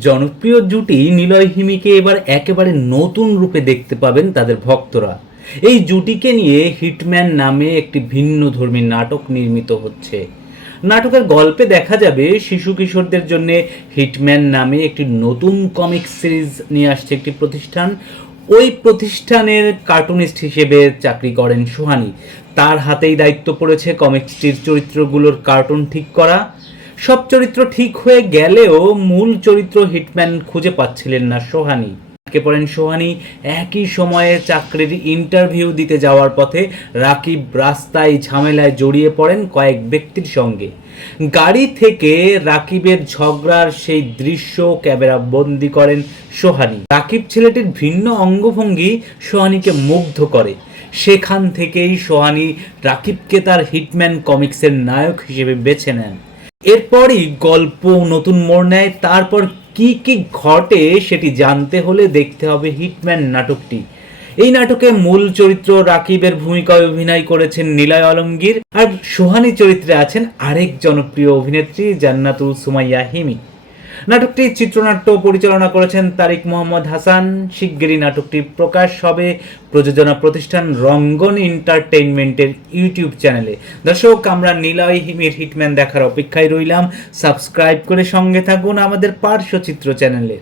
জনপ্রিয় জুটি নিলয় হিমিকে এবার একেবারে নতুন রূপে দেখতে পাবেন তাদের ভক্তরা। এই জুটিকে নিয়ে হিটম্যান নামে একটি ভিন্নধর্মী নাটক নির্মিত হচ্ছে। নাটকের গল্পে দেখা যাবে শিশু কিশোরদের জন্য হিটম্যান নামে একটি নতুন কমিক সিরিজ নিয়ে আসছে একটি প্রতিষ্ঠান। ওই প্রতিষ্ঠানের কার্টুনিস্ট হিসেবে চাকরি করেন সোহানী। তার হাতেই দায়িত্ব পড়েছে কমিক্সটির চরিত্রগুলোর কার্টুন ঠিক করা। সব চরিত্র ঠিক হয়ে গেলেও মূল চরিত্র হিটম্যান খুঁজে পাচ্ছিলেন না সোহানী। আটকে পড়েন সোহানী। একই সময়ে চাকরির ইন্টারভিউ দিতে যাওয়ার পথে রাকিব রাস্তায় ঝামেলায় জড়িয়ে পড়েন কয়েক ব্যক্তির সঙ্গে। গাড়ি থেকে রাকিবের ঝগড়ার সেই দৃশ্য ক্যামেরা বন্দি করেন সোহানী। রাকিব ছেলেটির ভিন্ন অঙ্গভঙ্গি সোহানীকে মুগ্ধ করে। সেখান থেকেই সোহানী রাকিবকে তার হিটম্যান কমিক্সের নায়ক হিসেবে বেছে নেন। এরপরই গল্প নতুন মোড় নেয়। তারপর কি কি ঘটে সেটি জানতে হলে দেখতে হবে হিটম্যান নাটকটি। এই নাটকে মূল চরিত্র রাকিবের ভূমিকায় অভিনয় করেছেন নিলয় আলমগীর, আর সোহানী চরিত্রে আছেন আরেক জনপ্রিয় অভিনেত্রী জান্নাতুল সুমাইয়া হিমি। নাটকটি চিত্রনাট্য পরিচালনা করেছেন তারিক মোহাম্মদ হাসান। শিগগিরই নাটকটি প্রকাশ হবে প্রযোজনা প্রতিষ্ঠান রঙ্গন এন্টারটেইনমেন্টের ইউটিউব চ্যানেলে। দর্শক, আমরা নিলয় হিমির হিটম্যান দেখার অপেক্ষায় রইলাম। সাবস্ক্রাইব করে সঙ্গে থাকুন আমাদের পার্শ্বচিত্র চ্যানেলে।